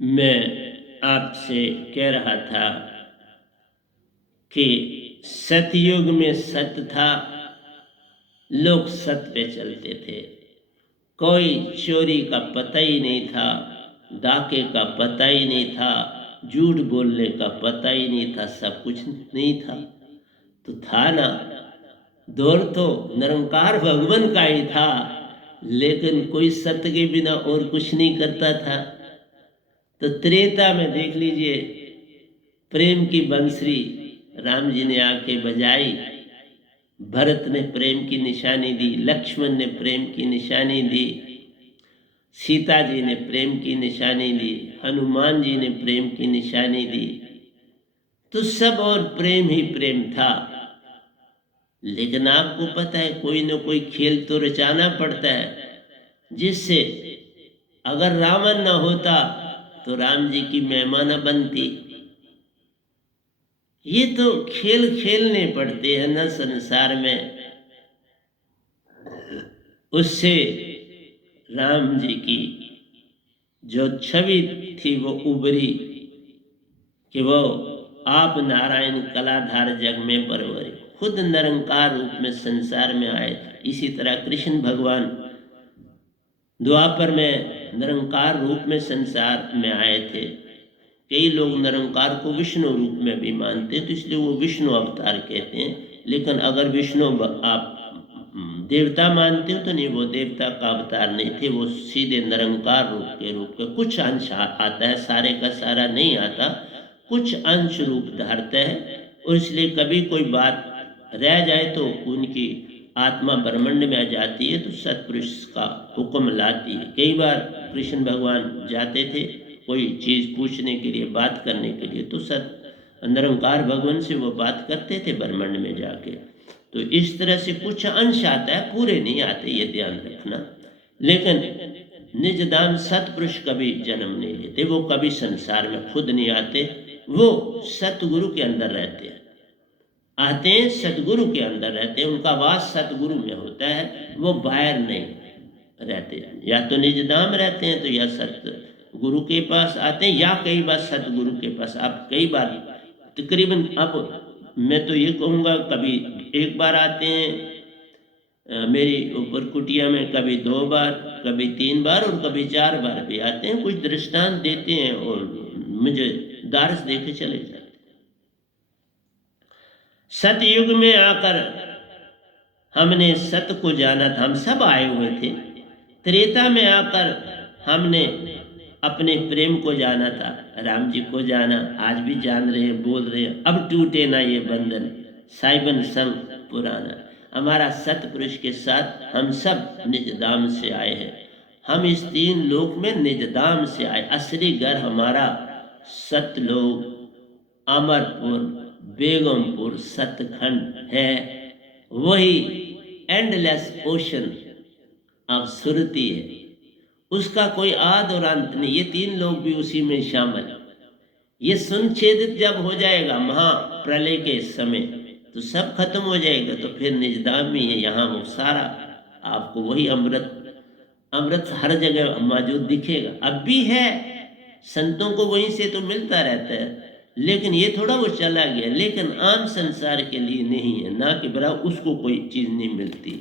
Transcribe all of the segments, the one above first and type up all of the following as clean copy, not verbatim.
मैं आपसे कह रहा था कि सतयुग में सत्य था, लोग सत्य पे चलते थे, कोई चोरी का पता ही नहीं था, डाके का पता ही नहीं था, झूठ बोलने का पता ही नहीं था, सब कुछ नहीं था। तो था ना, दौर तो निरंकार भगवान का ही था, लेकिन कोई सत्य के बिना और कुछ नहीं करता था। तो त्रेता में देख लीजिए, प्रेम की बंसरी राम जी ने आके बजाई, भरत ने प्रेम की निशानी दी, लक्ष्मण ने प्रेम की निशानी दी, सीता जी ने प्रेम की निशानी दी, हनुमान जी ने प्रेम की निशानी दी। तो सब और प्रेम ही प्रेम था। लेकिन आपको पता है, कोई न कोई खेल तो रचाना पड़ता है, जिससे अगर रावण न होता तो राम जी की महिमा न बनती। ये तो खेल खेलने पड़ते हैं ना संसार में। उससे राम जी की जो छवि थी वो उभरी कि वो आप नारायण कलाधार जग में परवरे, खुद निरंकार रूप में संसार में आए। इसी तरह कृष्ण भगवान द्वापर में निरंकार रूप में संसार में आए थे। कई लोग निरंकार को विष्णु रूप में भी मानते हैं, तो इसलिए वो विष्णु अवतार कहते हैं। लेकिन अगर विष्णु आप देवता मानते हो तो नहीं, वो देवता का अवतार नहीं थे, वो सीधे निरंकार रूप के कुछ अंश आता है, सारे का सारा नहीं आता, कुछ अंश रूप धारता है। और इसलिए कभी कोई बात रह जाए तो उनकी आत्मा ब्रह्मांड में आ जाती है, तो सत्पुरुष का हुक्म लाती है। कई बार कृष्ण भगवान जाते थे कोई चीज़ पूछने के लिए, बात करने के लिए, तो निरंकार भगवान से वो बात करते थे ब्रह्मांड में जाके। तो इस तरह से कुछ अंश आता है, पूरे नहीं आते, ये ध्यान रखना। लेकिन निज धाम सतपुरुष कभी जन्म नहीं लेते, वो कभी संसार में खुद नहीं आते, वो सतगुरु के अंदर रहते हैं, आते हैं सतगुरु के अंदर रहते हैं, उनका वास सतगुरु में होता है, वो बाहर नहीं रहते। या तो निज धाम रहते हैं, तो या सतगुरु के पास आते हैं, या कई बार सतगुरु के पास। आप कई बार तकरीबन, अब मैं तो ये कहूँगा, कभी एक बार आते हैं मेरी ऊपर कुटिया में, कभी 2 बार, कभी 3 बार और कभी 4 बार भी आते हैं। कुछ दृष्टांत देते हैं और मुझे दारस देके चले जाते। सतयुग में आकर हमने सत्य को जाना था, हम सब आए हुए थे। त्रेता में आकर हमने अपने प्रेम को जाना था, राम जी को जाना, आज भी जान रहे हैं, बोल रहे हैं। अब टूटे ना ये बंधन, साइबन संग पुराना। हमारा सतपुरुष के साथ हम सब निज धाम से आए हैं। हम इस 3 लोक में निज धाम से आए। असली घर हमारा सतलोक, अमरपुर, बेगमपुर, सतखंड है। वही एंडलेस ओशन ऑफ सुरती है, उसका कोई आद और अंत नहीं। ये 3 लोग भी उसी में शामिल। ये सुनछेदित जब हो जाएगा महाप्रलय के समय, तो सब खत्म हो जाएगा, तो फिर निजधाम ही है। यहाँ वो सारा आपको वही अमृत, अमृत हर जगह मौजूद दिखेगा, अब भी है। संतों को वहीं से तो मिलता रहता है, लेकिन ये थोड़ा वो चला गया। लेकिन आम संसार के लिए नहीं है, ना कि बराबर उसको कोई चीज नहीं मिलती।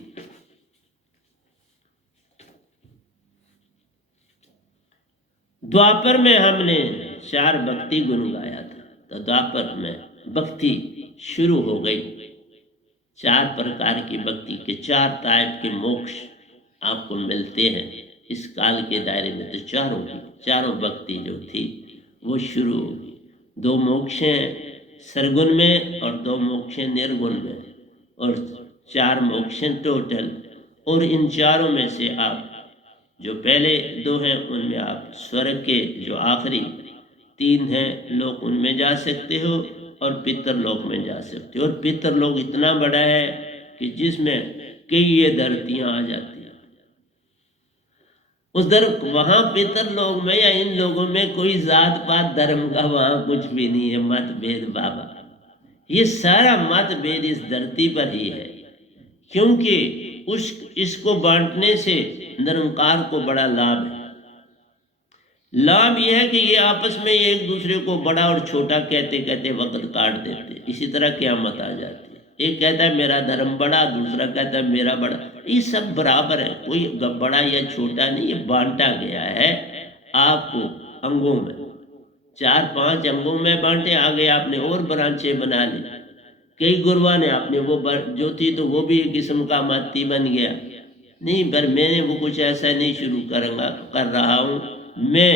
द्वापर में हमने 4 भक्ति गुण गाया था, तो द्वापर में भक्ति शुरू हो गई। 4 प्रकार की भक्ति के 4 टाइप के मोक्ष आपको मिलते हैं इस काल के दायरे में। तो चारों भक्ति जो थी वो शुरू होगी। 2 मोक्ष हैं सरगुण में और 2 मोक्ष हैं निर्गुण में, और 4 मोक्ष हैं टोटल। और इन चारों में से आप जो पहले 2 हैं उनमें आप स्वर्ग के जो आखिरी 3 हैं लोक, उनमें जा सकते हो, और पितरलोक में जा सकते हो। और पितरलोक इतना बड़ा है कि जिसमें कई ये धरतियां आ जाती हैं। वहां पितरलोक में या इन लोगों में कोई जात पात धर्म का वहां कुछ भी नहीं है, मतभेद बाबा। ये सारा मतभेद इस धरती पर ही है, क्योंकि इसको बांटने से निरंकार को बड़ा लाभ है। लाभ यह है कि ये आपस में एक दूसरे को बड़ा और छोटा कहते कहते वक्त काट देते, इसी तरह क़यामत आ जाती है। एक कहता है मेरा धर्म बड़ा, दूसरा कहता है मेरा बड़ा। ये सब बराबर है, कोई बड़ा या छोटा नहीं, ये बांटा गया है आपको अंगों में, 4-5 अंगों में बांटे, आगे आपने और ब्रांचें बना ली। कई गुरुआ ने आपने वो जो थी तो वो भी एक किस्म का माती बन गया। नहीं, पर मैंने वो कुछ ऐसा नहीं शुरू कर रहा हूँ। मैं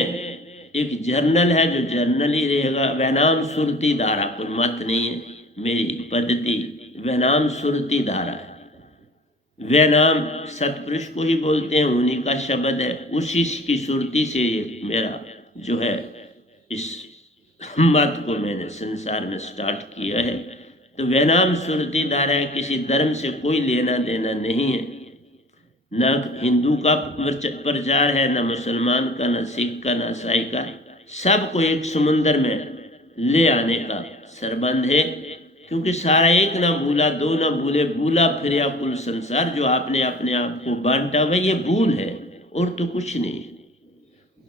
एक जर्नल है जो जर्नल ही रहेगा। वैनाम सुरती धारा, कोई मत नहीं है, मेरी पद्धति वैनाम सुरती धारा है। वैनाम सतपुरुष को ही बोलते हैं, उन्हीं का शब्द है, उसी की सुरती से ये मेरा जो है इस मत को मैंने संसार में स्टार्ट किया है। तो वैनाम सुरती धारा है, किसी धर्म से कोई लेना देना नहीं है, न हिंदू का प्रचार है, न मुसलमान का, न सिख का, न ईसाई का। सबको एक समुंदर में ले आने का सरबंध है, क्योंकि सारा एक ना भूला, दो ना भूले, भूला फिर कुल संसार। जो आपने अपने आप को बांटा हुआ ये भूल है, और तो कुछ नहीं।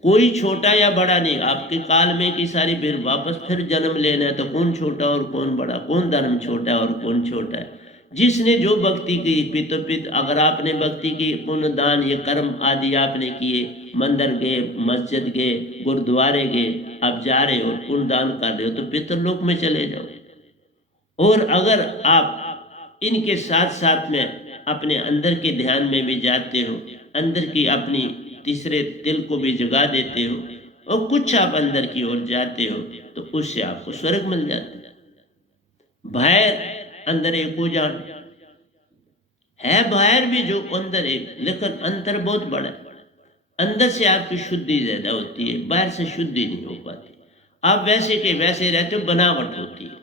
कोई छोटा या बड़ा नहीं, आपके काल में की सारी फिर वापस फिर जन्म लेना है, तो कौन छोटा और कौन बड़ा, कौन धर्म छोटा और कौन छोटा है। जिसने जो भक्ति की पित, अगर आपने भक्ति की, पुण्य दान ये कर्म आदि आपने किए, मंदिर गए, मस्जिद गए, गुरुद्वारे गए, आप जा रहे हो पुण्य दान कर रहे हो, तो पितरलोक में चले जाओ। और अगर आप इनके साथ साथ में अपने अंदर के ध्यान में भी जाते हो, अंदर की अपनी तीसरे दिल को भी जगा देते हो, और कुछ आप अंदर की ओर जाते हो, तो उससे आपको स्वर्ग मिल जाता है। बाहर अंदर एक हो जान है, बाहर भी जो अंदर एक, लेकिन अंतर बहुत बड़ा है। अंदर से आपकी शुद्धि ज्यादा होती है, बाहर से शुद्धि नहीं हो पाती। आप वैसे के वैसे रहते हो, बनावट होती है।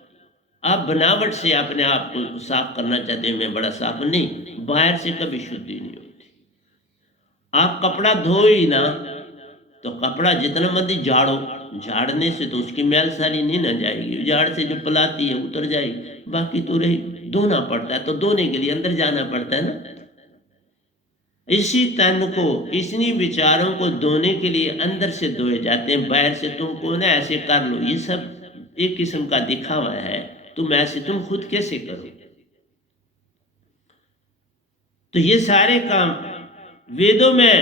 आप बनावट से अपने आप को साफ करना चाहते हैं, मैं बड़ा साफ नहीं, बाहर से कभी शुद्धि नहीं होती। आप कपड़ा धो ही ना, तो कपड़ा जितना मर्जी झाड़ो, झाड़ने से तो उसकी मैल सारी नहीं ना जाएगी, झाड़ से जो पलाती है उतर जाएगी, बाकी तो रही। धोना पड़ता है, तो धोने के लिए अंदर जाना पड़ता है ना। इसी तन को, इसी विचारों को धोने के लिए अंदर से धोए जाते हैं, बाहर से तुमको ना ऐसे कर लो, ये सब एक किस्म का दिखावा है। तुम ऐसे, तुम खुद कैसे करो। तो ये सारे काम वेदों में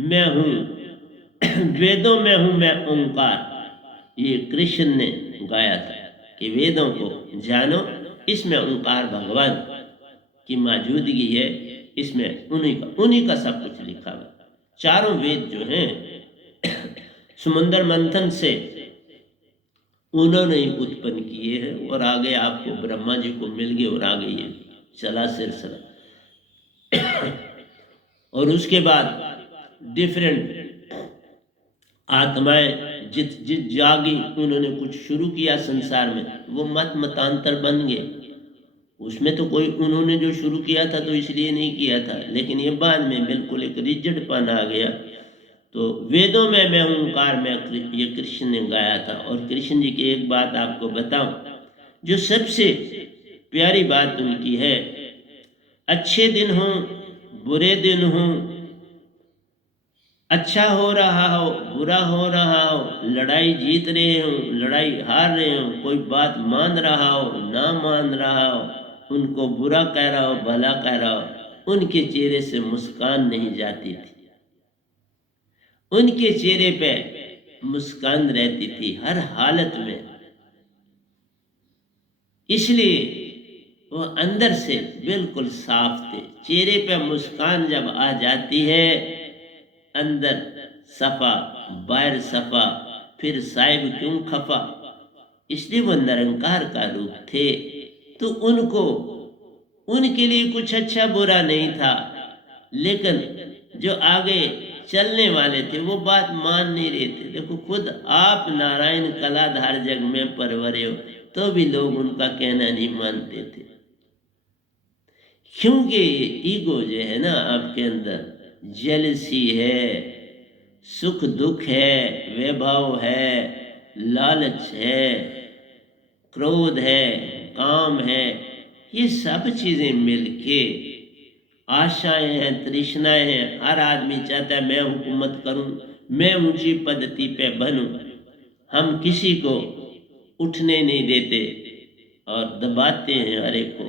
मैं हूं, वेदों में हूं मैं ओंकार, ये कृष्ण ने गाया था कि वेदों को जानो, इसमें ओंकार भगवान की मौजूदगी है, इसमें उन्हीं का सब कुछ लिखा हुआ। चारों वेद जो हैं समुद्र मंथन से उन्होंने ही उत्पन्न किए हैं, और आगे आपको ब्रह्मा जी को मिल गए, और आगे ये चला सिलसिला। और उसके बाद डिफरेंट आत्माएं जित जित जागी, उन्होंने कुछ शुरू किया संसार में, वो मतांतर बन गए। उसमें तो कोई, उन्होंने जो शुरू किया था तो इसलिए नहीं किया था, लेकिन ये बाद में बिल्कुल एक रिजिडपन आ गया। तो वेदों में मैं ओंकार में, ये कृष्ण ने गाया था। और कृष्ण जी की एक बात आपको बताऊं, जो सबसे प्यारी बात उनकी है, अच्छे दिन हो बुरे दिन हो, अच्छा हो रहा हो बुरा हो रहा हो, लड़ाई जीत रहे हो लड़ाई हार रहे हो, कोई बात मान रहा हो ना मान रहा हो, उनको बुरा कह रहा हो भला कह रहा हो, उनके चेहरे से मुस्कान नहीं जाती थी। उनके चेहरे पे मुस्कान रहती थी हर हालत में। इसलिए वो अंदर से बिल्कुल साफ थे। चेहरे पे मुस्कान जब आ जाती है, अंदर सफा बाहर सफा, फिर साहिब क्यों खफा। इसलिए वो निरंकार का रूप थे। तो उनको, उनके लिए कुछ अच्छा बुरा नहीं था, लेकिन जो आगे चलने वाले थे वो बात मान नहीं रहे थे। देखो खुद आप नारायण कलाधार जग में परवरे हो, तो भी लोग उनका कहना नहीं मानते थे, क्योंकि ईगो जो है ना आपके अंदर, जेलसी है, सुख दुख है, वैभव है, लालच है, क्रोध है, काम है, ये सब चीजें मिलके आशाएं हैं, तृष्णाएं हैं। हर आदमी चाहता है मैं हुकूमत करूं, मैं ऊंची पद्धति पे बनूं। हम किसी को उठने नहीं देते और दबाते हैं हर एक को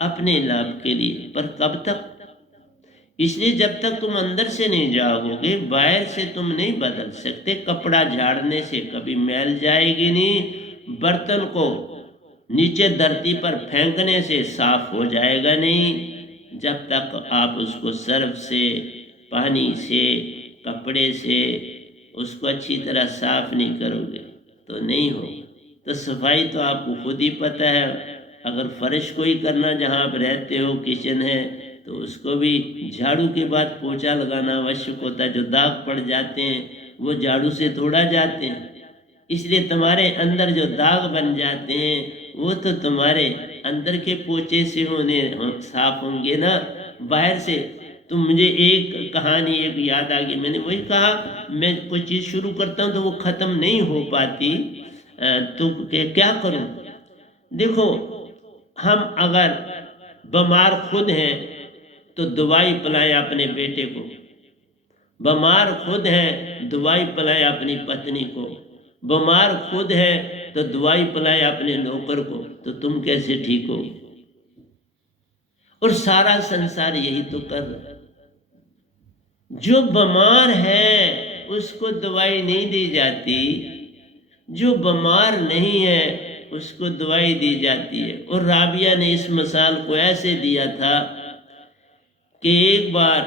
अपने लाभ के लिए, पर कब तक? इसलिए जब तक तुम अंदर से नहीं जाओगे, बाहर से तुम नहीं बदल सकते। कपड़ा झाड़ने से कभी मैल जाएगी नहीं, बर्तन को नीचे धरती पर फेंकने से साफ हो जाएगा नहीं। जब तक आप उसको सर्फ से, पानी से, कपड़े से उसको अच्छी तरह साफ नहीं करोगे तो नहीं हो। तो सफाई तो आपको खुद ही पता है। अगर फर्श कोई करना जहाँ आप रहते हो, किचन है, तो उसको भी झाड़ू के बाद पोछा लगाना आवश्यक होता है। जो दाग पड़ जाते हैं वो झाड़ू से तोड़ा जाते हैं। इसलिए तुम्हारे अंदर जो दाग बन जाते हैं वो तो तुम्हारे अंदर के पोछे से होने साफ होंगे ना, बाहर से। तो मुझे एक कहानी एक याद आ गई। मैंने वही कहा, मैं कोई चीज़ शुरू करता हूँ तो वो ख़त्म नहीं हो पाती, तो क्या करूँ? देखो, हम अगर बीमार खुद हैं तो दवाई पिलाएं अपने बेटे को, बीमार खुद हैं दवाई पिलाएं अपनी पत्नी को, बीमार खुद है तो दवाई पिलाएं अपने नौकर को, तो तुम कैसे ठीक हो? और सारा संसार यही तो कर रहा है। जो बीमार है उसको दवाई नहीं दी जाती, जो बीमार नहीं है उसको दवाई दी जाती है। और राबिया ने इस मिसाल को ऐसे दिया था कि एक बार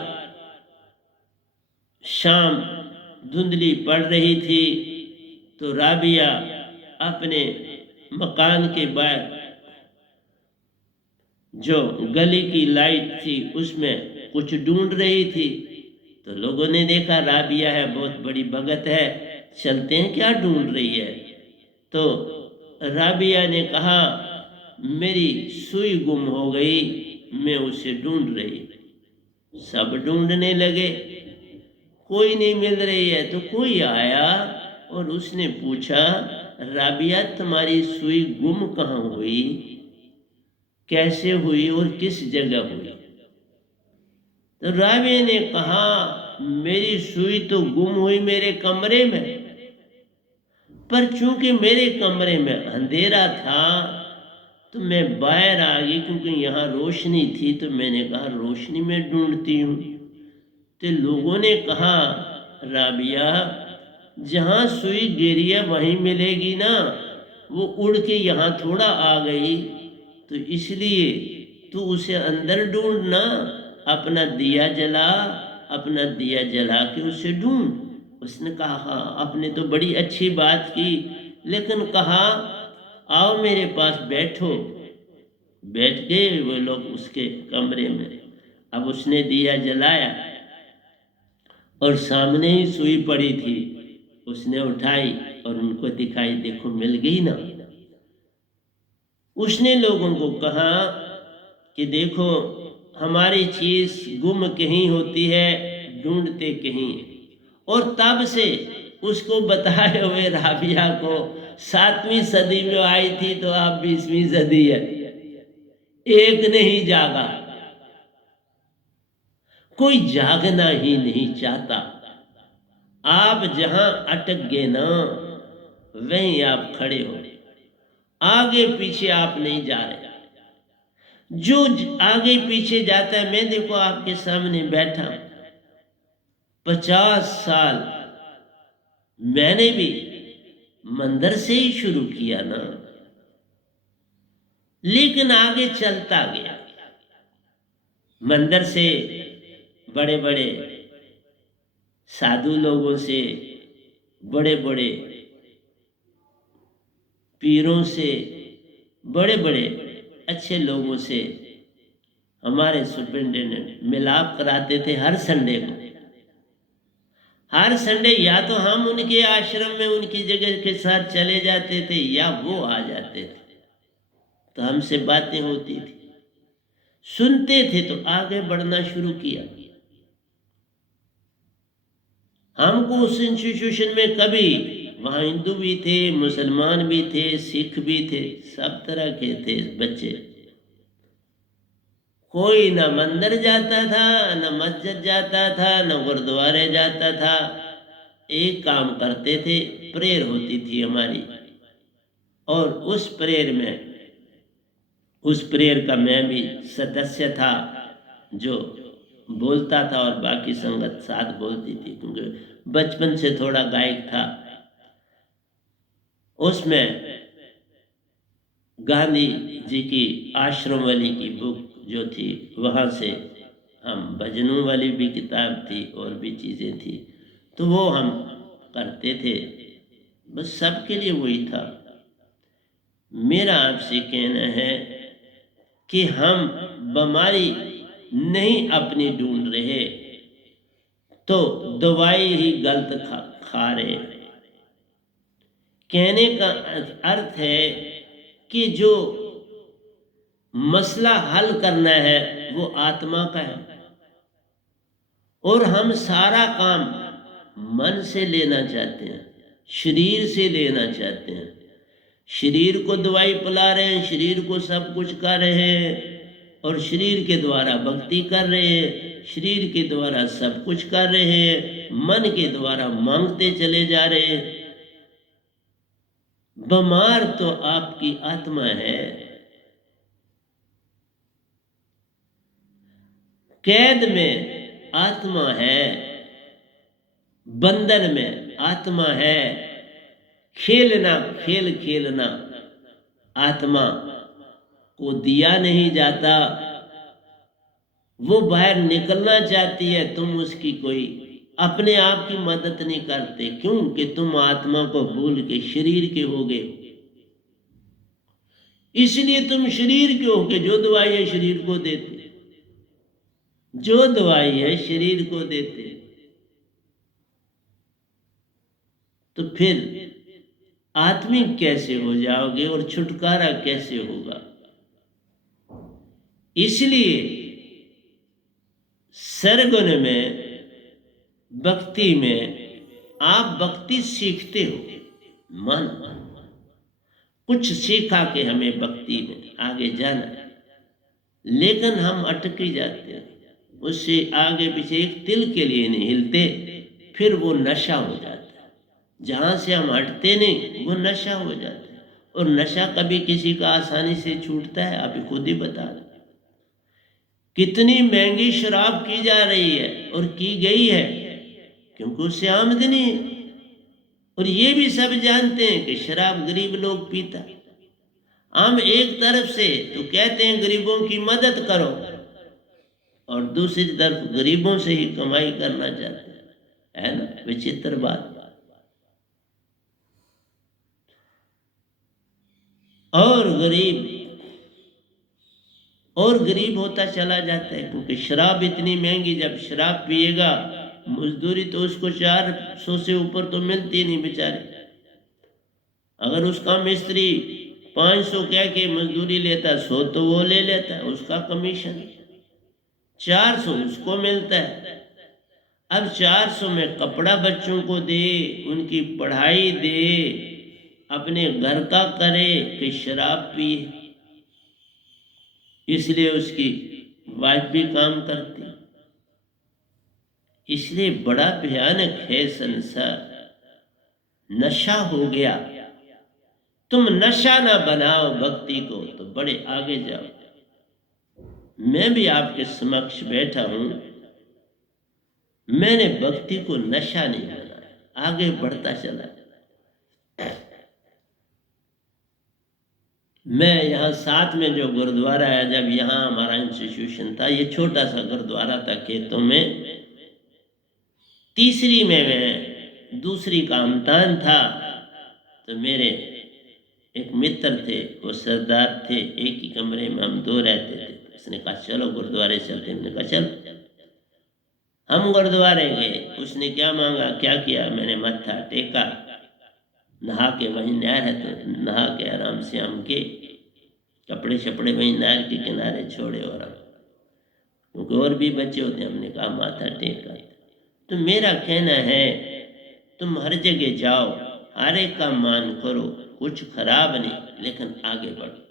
शाम धुंधली पड़ रही थी तो राबिया अपने मकान के बाहर जो गली की लाइट थी उसमें कुछ ढूंढ रही थी। तो लोगों ने देखा राबिया है, बहुत बड़ी भगत है, चलते हैं क्या ढूंढ रही है। तो राबिया ने कहा, मेरी सुई गुम हो गई, मैं उसे ढूंढ रही। सब ढूंढने लगे, कोई नहीं मिल रही है। तो कोई आया और उसने पूछा, राबिया तुम्हारी सुई गुम कहाँ हुई, कैसे हुई और किस जगह हुई? तो राबिया ने कहा, मेरी सुई तो गुम हुई मेरे कमरे में, पर चूंकि मेरे कमरे में अंधेरा था तो मैं बाहर आ गई, क्योंकि यहाँ रोशनी थी तो मैंने कहा रोशनी में ढूंढती हूँ। तो लोगों ने कहा, राबिया जहाँ सुई गिरी है वहीं मिलेगी ना, वो उड़ के यहाँ थोड़ा आ गई, तो इसलिए तू उसे अंदर ढूंढना, अपना दिया जला, अपना दिया जला के उसे ढूंढ। उसने कहा, हाँ आपने तो बड़ी अच्छी बात की, लेकिन कहा आओ मेरे पास बैठो। बैठ गए वो लोग उसके कमरे में। अब उसने दिया जलाया और सामने ही सुई पड़ी थी, उसने उठाई और उनको दिखाई, देखो मिल गई ना। उसने लोगों को कहा कि देखो हमारी चीज़ गुम कहीं होती है, ढूंढते कहीं। और तब से उसको बताए हुए राबिया को 7वीं सदी में आई थी तो अब 20वीं सदी है, एक नहीं जागा, कोई जागना ही नहीं चाहता। आप जहां अटक गए ना वहीं आप खड़े हो, आगे पीछे आप नहीं जा रहे। जो आगे पीछे जाता है, मैं देखो आपके सामने बैठा 50 साल मैंने भी मंदिर से ही शुरू किया ना, लेकिन आगे चलता गया। मंदिर से बड़े बड़े साधु लोगों से, बड़े बड़े पीरों से, बड़े बड़े अच्छे लोगों से हमारे सुपरिटेंडेंट मिलाप कराते थे हर संडे को। हर संडे या तो हम उनके आश्रम में उनकी जगह के साथ चले जाते थे या वो आ जाते थे, तो हमसे बातें होती थी, सुनते थे तो आगे बढ़ना शुरू किया। हमको उस इंस्टीट्यूशन में कभी, वहाँ हिंदू भी थे, मुसलमान भी थे, सिख भी थे, सब तरह के थे बच्चे। कोई न मंदिर जाता था, न मस्जिद जाता था, न गुरुद्वारे जाता था, एक काम करते थे, प्रेयर होती थी हमारी, और उस प्रेयर का मैं भी सदस्य था, जो बोलता था और बाकी संगत साथ बोलती थी, क्योंकि बचपन से थोड़ा गायक था। उसमें गांधी जी की आश्रम वाली की बुक जो थी, वहाँ से हम भजनों वाली भी किताब थी और भी चीज़ें थी, तो वो हम करते थे। बस सबके लिए वही था। मेरा आपसे कहना है कि हम बीमारी नहीं अपनी ढूंढ रहे, तो दवाई ही गलत खा रहे। कहने का अर्थ है कि जो मसला हल करना है वो आत्मा का है, और हम सारा काम मन से लेना चाहते हैं, शरीर से लेना चाहते हैं। शरीर को दवाई पिला रहे हैं, शरीर को सब कुछ कर रहे हैं, और शरीर के द्वारा भक्ति कर रहे हैं, शरीर के द्वारा सब कुछ कर रहे हैं, मन के द्वारा मांगते चले जा रहे हैं। बीमार तो आपकी आत्मा है। कैद में आत्मा है, बंधन में आत्मा है। खेल खेलना आत्मा को दिया नहीं जाता, वो बाहर निकलना चाहती है, तुम उसकी कोई अपने आप की मदद नहीं करते। क्यों? कि तुम आत्मा को भूल के शरीर के हो गए। इसलिए तुम शरीर के हो के जो दवाई है शरीर को देते, जो दवाई है शरीर को देते, तो फिर आत्मिक कैसे हो जाओगे और छुटकारा कैसे होगा? इसलिए सरगुण में, भक्ति में आप भक्ति सीखते हो। मन कुछ सीखा कि हमें भक्ति में आगे जाना है, लेकिन हम अटक ही जाते हैं, उससे आगे पीछे एक तिल के लिए नहीं हिलते, फिर वो नशा हो जाता है। जहाँ से हम हटते नहीं, वो नशा हो जाता है। और नशा कभी किसी का आसानी से छूटता है? आप खुद ही बता दो। कितनी महंगी शराब की जा रही है और की गई है, क्योंकि उससे आमदनी है। और ये भी सब जानते हैं कि शराब गरीब लोग पीता। हम एक तरफ से तो कहते हैं गरीबों की मदद करो, और दूसरी तरफ गरीबों से ही कमाई करना चाहते हैं, है ना? विचित्र बात। और गरीब होता चला जाता है, क्योंकि शराब इतनी महंगी। जब शराब पिएगा, मजदूरी तो उसको 400 से ऊपर तो मिलती नहीं बेचारे। अगर उसका मिस्त्री 500 कह के मजदूरी लेता, 100 तो वो ले लेता, उसका कमीशन, 400 उसको मिलता है। अब 400 में कपड़ा बच्चों को दे, उनकी पढ़ाई दे, अपने घर का करे, कि शराब पिए। इसलिए उसकी वाइफ भी काम करती। इसलिए बड़ा भयानक है संसार, नशा हो गया। तुम नशा ना बनाओ भक्ति को, तो बड़े आगे जाओ। मैं भी आपके समक्ष बैठा हूं, मैंने भक्ति को नशा नहीं बनाया, आगे बढ़ता चला। मैं यहाँ साथ में जो गुरुद्वारा है, जब यहाँ हमारा इंस्टीट्यूशन था, ये छोटा सा गुरुद्वारा था खेतों में, तीसरी में मैं दूसरी का अमतान था, तो मेरे एक मित्र थे, वो सरदार थे, एक ही कमरे में हम 2 रहते थे। उसने कहा चलो गुरुद्वारे चलते। हमने कहा चल। हम गुरुद्वारे गए। उसने क्या मांगा, क्या किया, मैंने मत्था टेका, नहा के, वहीं नहर है तो नहा के आराम से हम के कपड़े शपड़े वहीं नहर के किनारे छोड़े, और क्योंकि और भी बच्चे होते, हमने कहा माथा टेका। तो मेरा कहना है, तुम हर जगह जाओ, हर एक का मान करो, कुछ खराब नहीं, लेकिन आगे बढ़ो।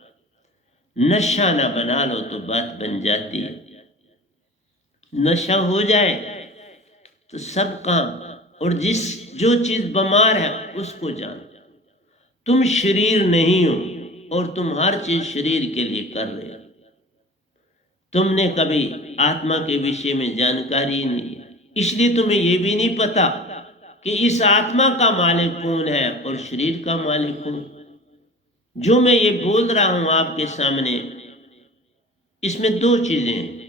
नशा ना बना लो तो बात बन जाती है। नशा हो जाए तो सब काम और जो चीज बीमार है उसको जान। तुम शरीर नहीं हो और तुम हर चीज शरीर के लिए कर रहे हो। तुमने कभी आत्मा के विषय में जानकारी ही नहीं, इसलिए तुम्हें यह भी नहीं पता कि इस आत्मा का मालिक कौन है और शरीर का मालिक कौन। जो मैं ये बोल रहा हूं आपके सामने, इसमें दो चीजें हैं।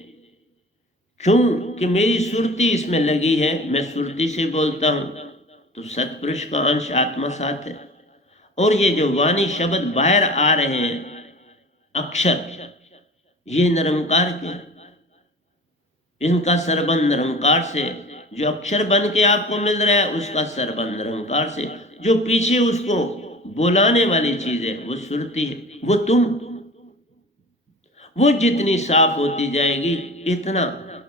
क्यों कि मेरी सुरती इसमें लगी है, मैं सुरती से बोलता हूं, तो सतपुरुष का अंश आत्मा साथ है। और ये जो वाणी शब्द बाहर आ रहे हैं, अक्षर, ये निरंकार के, इनका सरबंध निरंकार से। जो अक्षर बन के आपको मिल रहा है उसका सरबंध निरंकार से। जो पीछे उसको बोलाने वाली चीज है वो सुरती है, वो तुम। वो जितनी साफ होती जाएगी इतना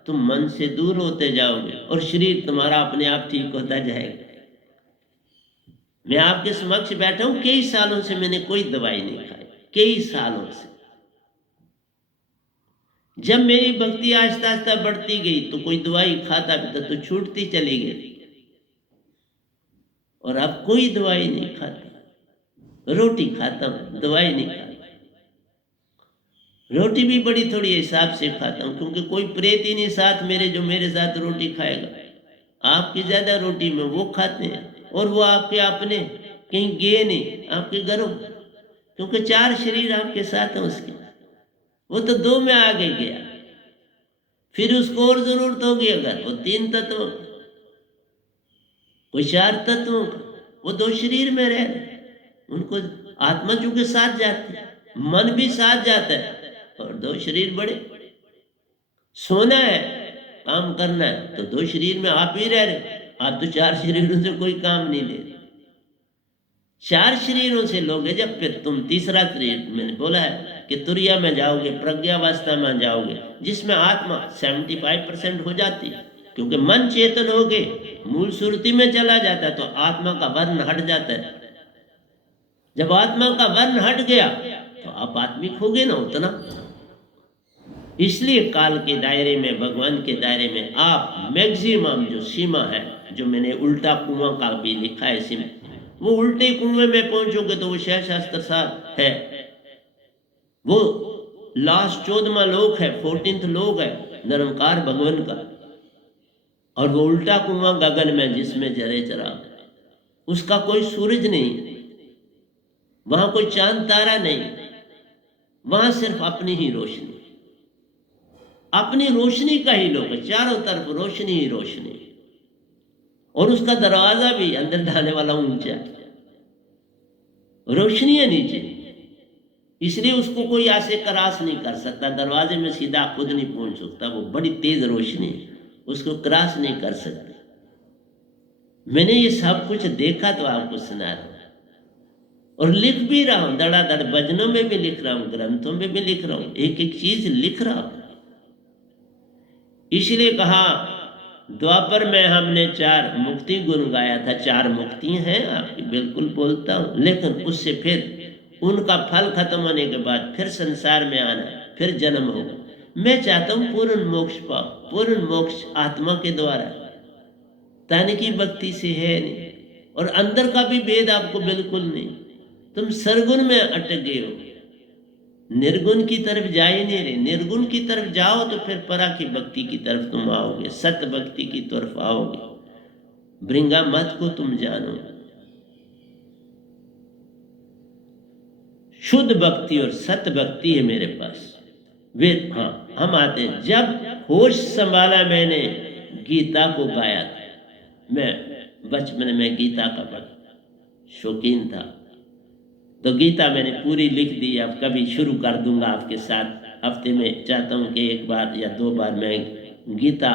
तुम मन से दूर होते जाओगे और शरीर तुम्हारा अपने आप ठीक होता जाएगा। मैं आपके समक्ष बैठा हूं, कई सालों से मैंने कोई दवाई नहीं खाई, कई सालों से। जब मेरी भक्ति आहिस्ता आहिस्ता बढ़ती गई तो कोई दवाई खाता भी था तो छूटती चली गई, और अब कोई दवाई नहीं खाता। रोटी खाता हूं, दवाई नहीं खाता। रोटी भी बड़ी थोड़ी हिसाब से खाता हूं, क्योंकि कोई प्रेत ही नहीं साथ मेरे जो मेरे साथ रोटी खाएगा। आपकी ज्यादा रोटी में वो खाते हैं, और वो आपके अपने कहीं गए नहीं, आपके घरों, क्योंकि 4 शरीर आपके साथ हैं उसके। वो तो 2 में आगे गया, फिर उसको और जरूरत होगी। अगर वो 3 तत्वों का, कोई 4 तत्वों का, वो 2 शरीर में रह रहे, उनको आत्मा चूंकि साथ जाती है, मन भी साथ जाता है, और 2 शरीर बड़े। सोना है, काम करना है, तो 2 शरीर में आप ही रह रहे। आप तो 4 शरीरों से कोई काम नहीं ले रहे। 4 शरीरों से लोगे जब, फिर तुम तीसरा शरीर, मैंने बोला है कि तुरिया में जाओगे, प्रज्ञावस्था में जाओगे, जिसमें आत्मा 75% हो जाती है। क्योंकि मन चेतन हो के मूल सुरति में चला जाता है तो आत्मा का वर्ण हट जाता है। जब आत्मा का वर्ण हट गया तो आप आत्मिक हो गए ना उतना। इसलिए काल के दायरे में, भगवान के दायरे में आप मैक्सिमम जो सीमा है, जो मैंने उल्टा कुआं का भी लिखा है सीमा, वो उल्टे कुएं में पहुंचोगे तो वो शह शास्त्र साथ है। वो लास्ट 14वां लोक है, 14th लोक है निरंकार भगवान का। और वो उल्टा कुआं गगन में जिसमें जरे चरा, उसका कोई सूरज नहीं, वहां कोई चांद तारा नहीं, वहां सिर्फ अपनी ही रोशनी, अपनी रोशनी का ही लोक है। चारों तरफ रोशनी ही रोशनी, और उसका दरवाजा भी अंदर जाने वाला ऊंचा, रोशनी है नीचे। इसलिए उसको कोई ऐसे क्रॉस नहीं कर सकता, दरवाजे में सीधा खुद नहीं पहुंच सकता। वो बड़ी तेज रोशनी है, उसको क्रॉस नहीं कर सकते। मैंने ये सब कुछ देखा तो आपको सुना रहा हूं, और लिख भी रहा हूं, धड़ाधड़ भजनों में भी लिख रहा हूं, ग्रंथों में भी लिख रहा हूं, एक एक चीज लिख रहा हूं। इसलिए कहा द्वापर में हमने 4 मुक्ति गुण गाया था। 4 मुक्तियां हैं आपकी, बिल्कुल बोलता हूं, लेकिन उससे फिर उनका फल खत्म होने के बाद फिर संसार में आना, फिर जन्म होगा। मैं चाहता हूं पूर्ण मोक्ष पाओ। पूर्ण मोक्ष आत्मा के द्वारा, तन की भक्ति से है नहीं, और अंदर का भी भेद आपको बिल्कुल नहीं। तुम सरगुण में अटक गए हो, निर्गुण की तरफ जा ही नहीं रहे। निर्गुण की तरफ जाओ तो फिर परा की भक्ति की तरफ तुम आओगे, सत्य भक्ति की तरफ आओगे। भृंगा मत को तुम जानो। शुद्ध भक्ति और सत्य भक्ति है मेरे पास। वे हाँ, हम आते हैं। जब होश संभाला मैंने गीता को गाया था। मैं बचपन में गीता का बड़ा शौकीन था, तो गीता मैंने पूरी लिख दी। अब कभी शुरू कर दूंगा आपके साथ, हफ्ते में चाहता हूँ कि 1 बार या 2 बार मैं गीता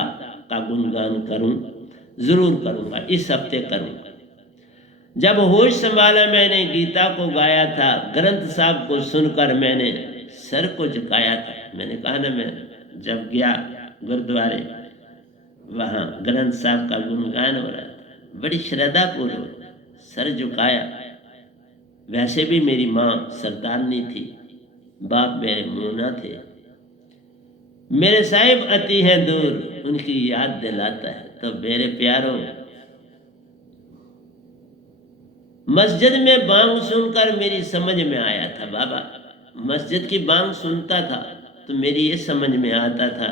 का गुणगान करूँ, जरूर करूँगा, इस हफ्ते करूँगा। जब होश संभाला मैंने गीता को गाया था, ग्रंथ साहब को सुनकर मैंने सर को झुकाया था। मैंने कहा ना, मैं जब गया गुरुद्वारे, वहाँ ग्रंथ साहब का गुणगान हो रहा था, बड़ी श्रद्धा पूर्वक सर झुकाया। वैसे भी मेरी माँ सरदारनी थी, बाप मेरे मुन्ना थे। मेरे साहिब अति हैं दूर, उनकी याद दिलाता है। तो मेरे प्यारों, मस्जिद में बांग सुनकर मेरी समझ में आया था बाबा, मस्जिद की बांग सुनता था तो मेरी ये समझ में आता था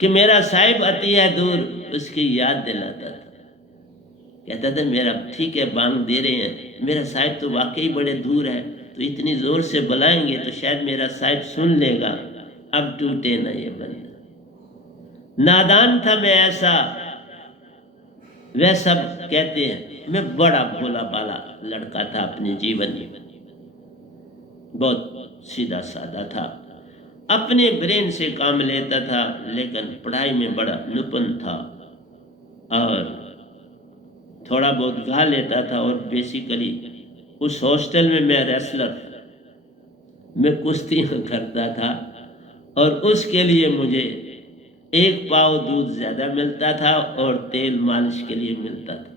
कि मेरा साहिब अति है दूर, उसकी याद दिलाता था। कहता था मेरा ठीक है बांग दे रहे हैं, मेरा साहिब तो वाकई बड़े दूर है, तो इतनी ज़ोर से बुलाएंगे तो शायद मेरा साहिब सुन लेगा, अब टूटे ना ये बंधन। नादान था मैं ऐसा, वह सब कहते हैं मैं बड़ा भोला भाला लड़का था अपने जीवन में, बहुत सीधा साधा था, अपने ब्रेन से काम लेता था, लेकिन पढ़ाई में बड़ा निपुण था और थोड़ा बहुत गा लेता था। और बेसिकली उस हॉस्टल में मैं रेसलर, मैं कुश्ती करता था और उसके लिए मुझे 1 पाव दूध ज़्यादा मिलता था और तेल मालिश के लिए मिलता था।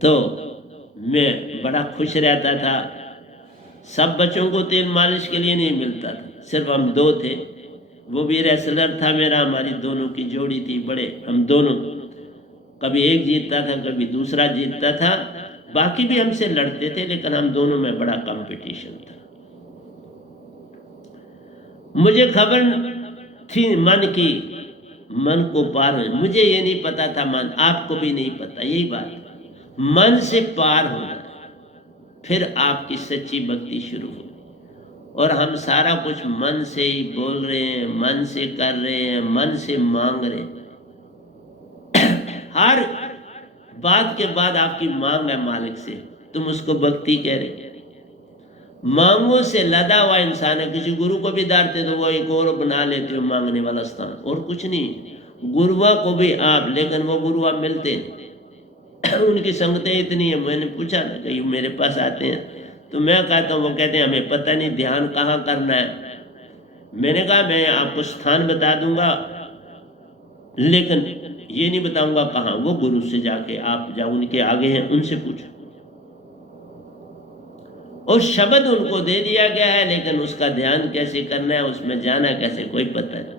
तो मैं बड़ा खुश रहता था। सब बच्चों को तेल मालिश के लिए नहीं मिलता था, सिर्फ हम 2 थे, वो भी रेसलर था मेरा, हमारी दोनों की जोड़ी थी, बड़े हम दोनों, कभी एक जीतता था कभी दूसरा जीतता था, बाकी भी हमसे लड़ते थे, लेकिन हम दोनों में बड़ा कंपटीशन था। मुझे खबर थी मन की, मन को पार हो, मुझे ये नहीं पता था मन, आपको भी नहीं पता, यही बात, मन से पार होना, फिर आपकी सच्ची भक्ति शुरू हो। और हम सारा कुछ मन से ही बोल रहे हैं, मन से कर रहे हैं, मन से मांग रहे हैं। हर बात के बाद आपकी मांग है मालिक से, तुम उसको भक्ति कह रहे। मांगों से लदा हुआ इंसान है। किसी गुरु को भी डांटते तो वो एक और बना लेते हो मांगने वाला स्थान, और कुछ नहीं। गुरुआ को भी आप, लेकिन वो गुरुआ मिलते नहीं उनकी संगतें इतनी है। मैंने पूछा ना, कहीं मेरे पास आते हैं तो मैं कहता हूँ, वो कहते हैं हमें पता नहीं ध्यान कहाँ करना है। मैंने कहा मैं आपको स्थान बता दूंगा, लेकिन ये नहीं बताऊंगा कहाँ। वो गुरु से जाके आप जाओ, उनके आगे हैं, उनसे पूछो। और शब्द उनको दे दिया गया है, लेकिन उसका ध्यान कैसे करना है, उसमें जाना कैसे, कोई पता नहीं।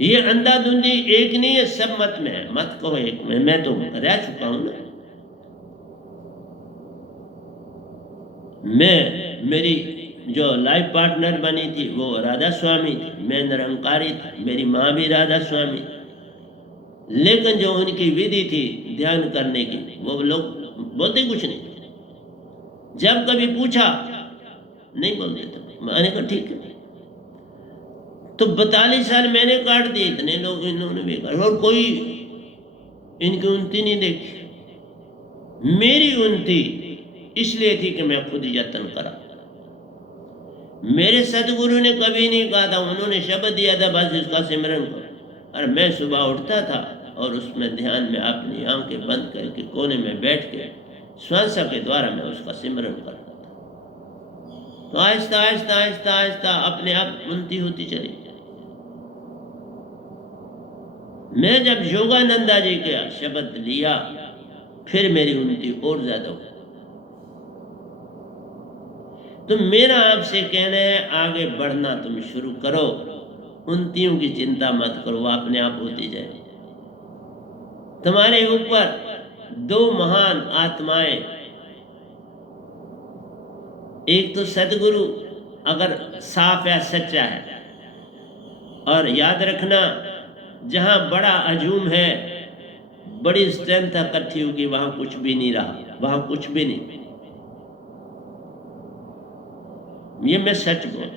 ये अंधाधुंधी एक नहीं है, सब मत में है, मत कहो एक में। मैं तो रह चुका हूं ना। मेरी जो लाइफ पार्टनर बनी थी वो राधा स्वामी थी, मैं निरंकारी थी, मेरी माँ भी राधा स्वामी। लेकिन जो उनकी विधि थी ध्यान करने की, वो लोग बोलते कुछ नहीं। जब कभी पूछा नहीं बोल देते। मैंने कहा ठीक है। तो 42 साल मैंने काट दिए, इतने लोग इन्होंने भी काट, और कोई इनकी उन्नति नहीं देखी। मेरी उन्नति इसलिए थी कि मैं खुद यत्न करा। मेरे सदगुरु ने कभी नहीं कहा था, उन्होंने शब्द दिया था बस इसका सिमरन करो। और मैं सुबह उठता था और उसमें ध्यान में अपनी आंखें बंद करके कोने में बैठ के श्वास के द्वारा मैं उसका सिमरन करता था। तो आहिस्ता आहिस्ता आहिस्ता आहिस्ता अपने आप उन्नति होती चली। मैं जब योगानंदा जी के शब्द लिया, फिर मेरी उन्नति और ज्यादा हुई। तो मेरा आपसे कहना है, आगे बढ़ना तुम शुरू करो, उन्नतियों की चिंता मत करो, वो अपने आप होती जाए। तुम्हारे ऊपर 2 महान आत्माएं, एक तो सदगुरु अगर साफ है, सच्चा है, और याद रखना जहां बड़ा हजूम है, बड़ी स्ट्रेंथ इकट्ठी होगी, वहां कुछ भी नहीं रहा, वहां कुछ भी नहीं। ये मैं सच बोल।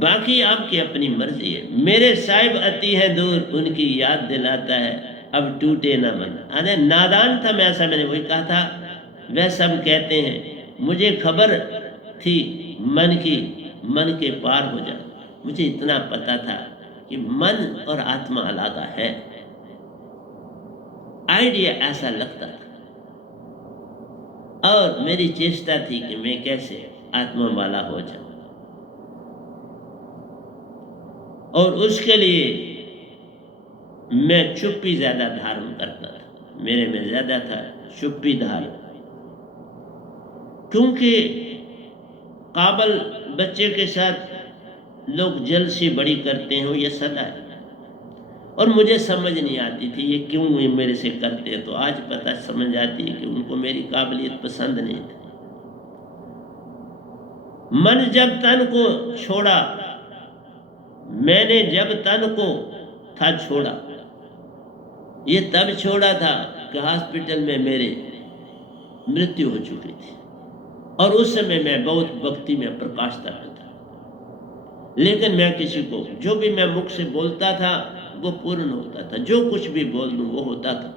बाकी आपकी अपनी मर्जी है। मेरे साहिब अति है दूर, उनकी याद दिलाता है, अब टूटे ना मन। अरे नादान था मैं, ऐसा मैंने वही कहा था। वह सब कहते हैं मुझे खबर थी मन की, मन के पार हो जा। मुझे इतना पता था कि मन और आत्मा अलग है। आइडिया ऐसा लगता था, और मेरी चेष्टा थी कि मैं कैसे आत्मा वाला हो जाऊं। और उसके लिए मैं चुप्पी ज्यादा धारण करता था, मेरे में ज्यादा था चुप्पी धारण। क्योंकि काबल बच्चे के साथ लोग जल से बड़ी करते हैं, ये सदा है। और मुझे समझ नहीं आती थी ये क्यों ये मेरे से करते हैं, तो आज पता समझ आती है कि उनको मेरी काबिलियत पसंद नहीं थी। मन जब तन को छोड़ा, मैंने जब तन को था छोड़ा, ये तब छोड़ा था कि हॉस्पिटल में मेरे मृत्यु हो चुकी थी, और उस समय मैं बहुत भक्ति में प्रकाशता था। लेकिन मैं किसी को जो भी मैं मुख से बोलता था वो पूर्ण होता था, जो कुछ भी बोल दूं वो होता था,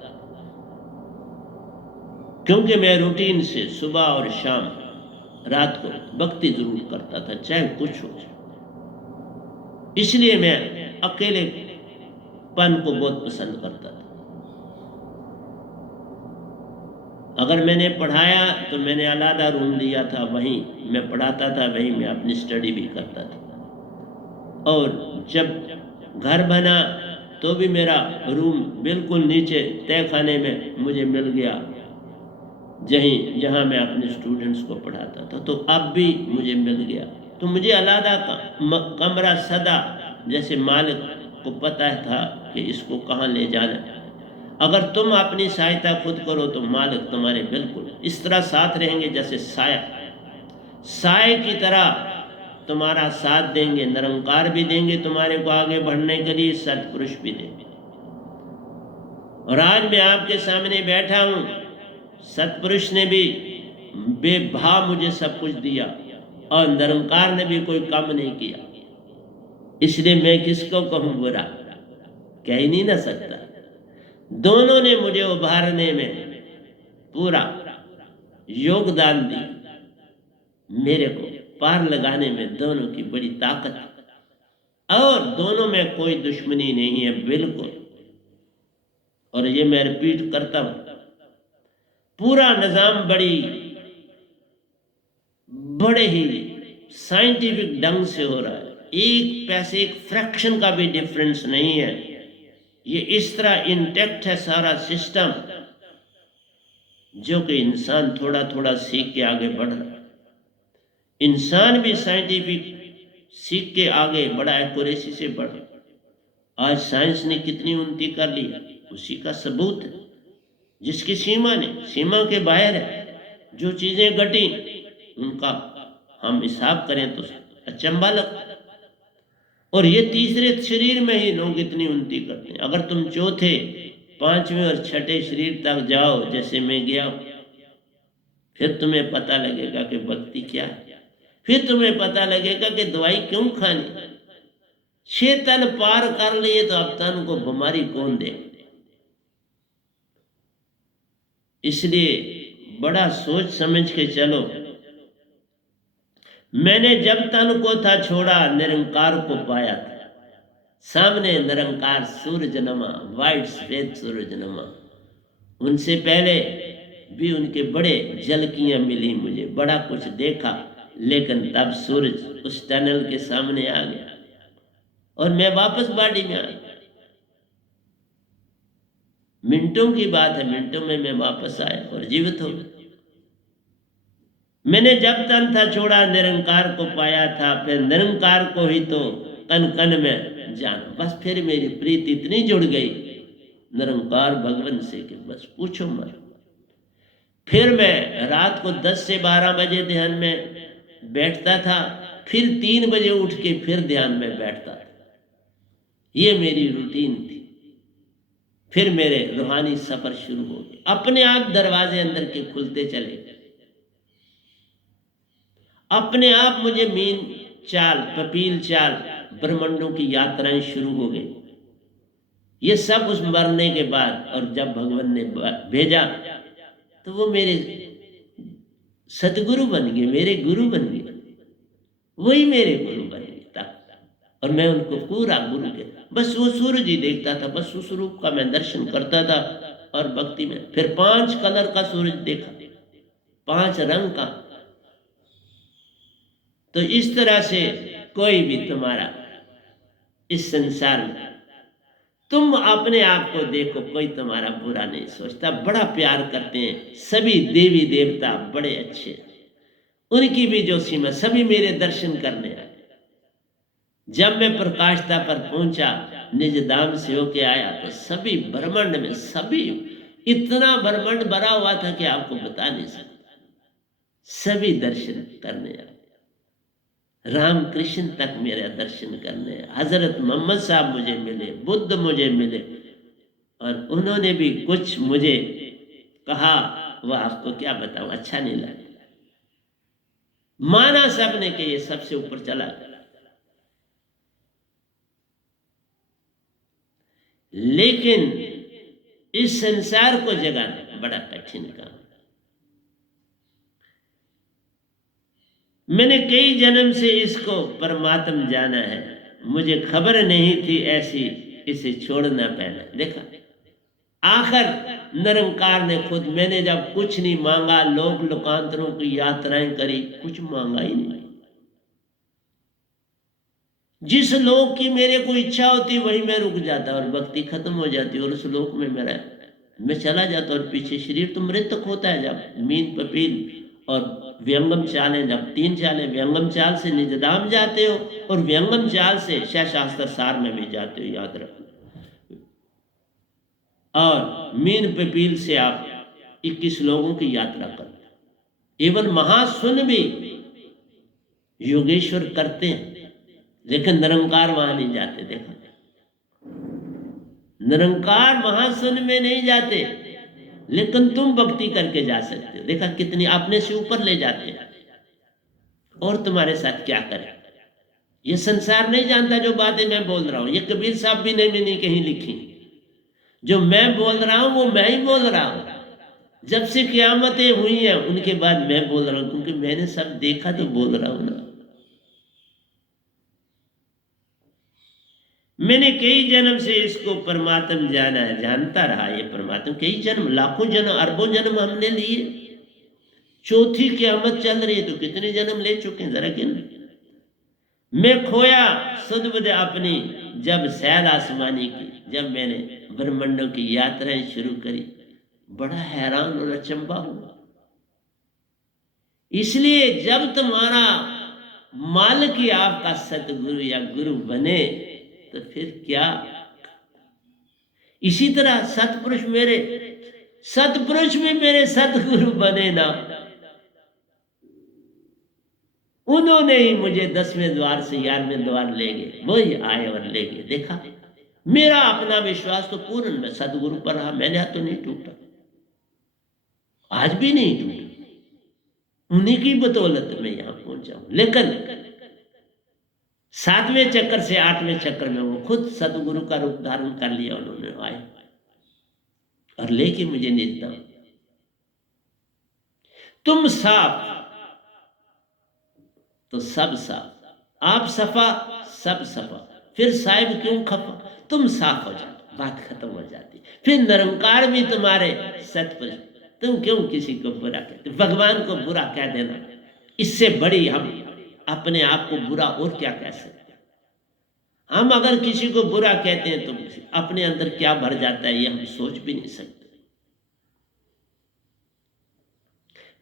क्योंकि मैं रूटीन से सुबह और शाम रात को भक्ति जरूर करता था, चाहे कुछ हो। इसलिए मैं अकेलेपन को बहुत पसंद करता था। अगर मैंने पढ़ाया तो मैंने अलग रूम दिया था, वहीं मैं पढ़ाता था, वहीं मैं अपनी स्टडी भी करता था। और जब घर बना तो भी मेरा रूम बिल्कुल नीचे तय खाने में मुझे मिल गया, जहाँ मैं अपने स्टूडेंट्स को पढ़ाता था, तो अब भी मुझे मिल गया। तो मुझे अलग कमरा सदा, जैसे मालिक को पता था कि इसको कहाँ ले जाना। अगर तुम अपनी सहायता खुद करो तो मालिक तुम्हारे बिल्कुल इस तरह साथ रहेंगे जैसे साय की तरह तुम्हारा साथ देंगे, निरंकार भी देंगे तुम्हारे को आगे बढ़ने के लिए, सत्पुरुष भी देंगे। और आज मैं आपके सामने बैठा हूँ, सत्पुरुष ने भी बेभाव मुझे सब कुछ दिया और निरंकार ने भी कोई कम नहीं किया, इसलिए मैं किसको कहूँ बुरा, कह ही नहीं ना सकता। दोनों ने मुझे उभारने में पूरा योगदान दिया, मेरे को पार लगाने में दोनों की बड़ी ताकत है, और दोनों में कोई दुश्मनी नहीं है बिल्कुल। और ये मैं रिपीट करता हूं, पूरा निजाम बड़े ही साइंटिफिक ढंग से हो रहा है, एक पैसे एक फ्रैक्शन का भी डिफरेंस नहीं है। ये इस तरह इंटैक्ट है सारा सिस्टम, जो कि इंसान थोड़ा थोड़ा सीख के आगे बढ़ रहा है। इंसान भी साइंटिफिक सीख के आगे बड़ा एक्यूरेसी से बढ़। आज साइंस ने कितनी उन्नति कर ली, उसी का सबूत है। जिसकी सीमा के बाहर है, जो चीजें घटी उनका हम हिसाब करें तो अचंभा लगता है। और ये तीसरे शरीर में ही लोग इतनी उन्नति करते हैं। अगर तुम चौथे, पांचवें और छठे शरीर तक जाओ, जैसे मैं गया, फिर तुम्हें पता लगेगा कि भक्ति क्या है। फिर तुम्हें पता लगेगा कि दवाई क्यों खानी। 6 तन पार कर लिए तो अब तन को बीमारी कौन दे। इसलिए बड़ा सोच समझ के चलो। मैंने जब तन को था छोड़ा, निरंकार को पाया था। सामने निरंकार सूरज नमा, वाइट श्वेत सूरज नमा। उनसे पहले भी उनके बड़े झलकियां मिली मुझे, बड़ा कुछ देखा, लेकिन तब सूरज उस टनल के सामने आ गया और मैं वापस बॉडी में आ गया। मिनटों की बात है, मिनटों में मैं वापस आया और जीवित हो गया। मैंने जब तन था छोड़ा, निरंकार को पाया था, फिर निरंकार को ही तो कन कन में जाना। बस फिर मेरी प्रीत इतनी जुड़ गई निरंकार भगवान से कि बस पूछो मत। फिर मैं रात को 10 से 12 बजे ध्यान में बैठता था, फिर 3 बजे उठ के फिर ध्यान में बैठता था। ये मेरी रूटीन थी। फिर मेरे रूहानी सफर शुरू हो गए, अपने आप दरवाजे अंदर के खुलते चले गए। अपने आप मुझे मीन चाल, पपील चाल, ब्रह्मांडों की यात्राएं शुरू हो गई। ये सब उस मरने के बाद, और जब भगवान ने भेजा तो वो मेरे सतगुरु बन गए, मेरे गुरु बन गए। वही मेरे गुरु बन गए तक, और मैं उनको पूरा गुरु के बस वो सूरज ही देखता था, बस उस रूप का मैं दर्शन करता था और भक्ति में। फिर 5 कलर का सूरज देखा, 5 रंग का। तो इस तरह से कोई भी तुम्हारा इस संसार में, तुम अपने आप को देखो, कोई तुम्हारा बुरा नहीं सोचता, बड़ा प्यार करते हैं। सभी देवी देवता बड़े अच्छे, उनकी भी जो सीमा, सभी मेरे दर्शन करने आए। जब मैं प्रकाशता पर पहुंचा, निज धाम से होके आया, तो सभी ब्रह्मांड में सभी इतना ब्रह्मांड भरा हुआ था कि आपको बता नहीं सकता। सभी दर्शन करने आए, राम कृष्ण तक मेरा दर्शन करने आए। हजरत मोहम्मद साहब मुझे मिले, बुद्ध मुझे मिले, और उन्होंने भी कुछ मुझे कहा, वह आपको क्या बताऊं, अच्छा नहीं लगा। माना सबने कि ये सबसे ऊपर चला गया, लेकिन इस संसार को जगाना बड़ा कठिन काम। मैंने कई जन्म से इसको परमात्मा जाना है, मुझे खबर नहीं थी ऐसी इसे छोड़ना पड़ा। देखा, आखिर निरंकार ने खुद, मैंने जब कुछ नहीं मांगा, लोक लोकांतरों की यात्राएं करी, कुछ मांगा ही नहीं। जिस लोक की मेरे को इच्छा होती वही मैं रुक जाता और भक्ति खत्म हो जाती, और उस लोक में मैं चला जाता, और पीछे शरीर तो मृतक होता है। जब मीन पपील और व्यंगम चालें, जब 3 चालें, व्यंगम चाल से निजधाम जाते हो और व्यंगम चाल से शास्त्र सार में भी जाते हो, याद रखना। और मीन पपील से आप 21 लोगों की यात्रा करते हो। एवं महासुन भी योगेश्वर करते हैं, लेकिन निरंकार वहां नहीं जाते। देखा, निरंकार महासुन में नहीं जाते, लेकिन तुम भक्ति करके जा सकते हो। देखा, कितनी अपने से ऊपर ले जाते हैं। और तुम्हारे साथ क्या करें, ये संसार नहीं जानता जो बातें मैं बोल रहा हूं। ये कबीर साहब भी नहीं कहीं लिखी। जो मैं बोल रहा हूं वो मैं ही बोल रहा हूं। जब से क़यामतें हुई हैं उनके बाद मैं बोल रहा हूं, क्योंकि मैंने सब देखा तो बोल रहा हूं ना। मैंने कई जन्म से इसको परमात्मा जाना है, जानता रहा ये परमात्मा। कई जन्म, लाखों जन्म, अरबों जन्म हमने लिए। चौथी क़यामत चल रही है तो कितने जन्म ले चुके हैं, जरा गिन। मैं खोया सुध बुध अपनी जब सैल आसमानी की, जब मैंने ब्रह्मांडों की यात्राएं शुरू करी, बड़ा हैरान और अचंभा हुआ। इसलिए जब तुम्हारा मालिक ही आपका सतगुरु या गुरु बने तो फिर क्या। इसी तरह सतपुरुष में मेरे सतगुरु बने ना, उन्होंने ही मुझे 10वें द्वार से 11वें द्वार ले गए, वही आए और ले गए। देखा, मेरा अपना विश्वास तो पूर्ण में सदगुरु पर रहा, मैंने तो नहीं टूटा, आज भी नहीं टूटा। उन्हीं की बदौलत में यहां पहुंचा हूं। लेकिन 7वें चक्कर से 8वें चक्कर में वो खुद सदगुरु का रूप धारण कर लिया। उन्होंने आए और लेके मुझे निजधाम। तुम साफ तो सब साफ, आप सफा सब सफा, फिर साहिब क्यों खफा। तुम साफ हो जाते, बात खत्म हो जाती। फिर निरंकार भी तुम्हारे सतपुरुष, तुम क्यों किसी को बुरा कहते। भगवान को बुरा कह देना, इससे बड़ी हम अपने आप को बुरा और क्या कह सकते। हम अगर किसी को बुरा कहते हैं तो अपने अंदर क्या भर जाता है, ये हम सोच भी नहीं सकते।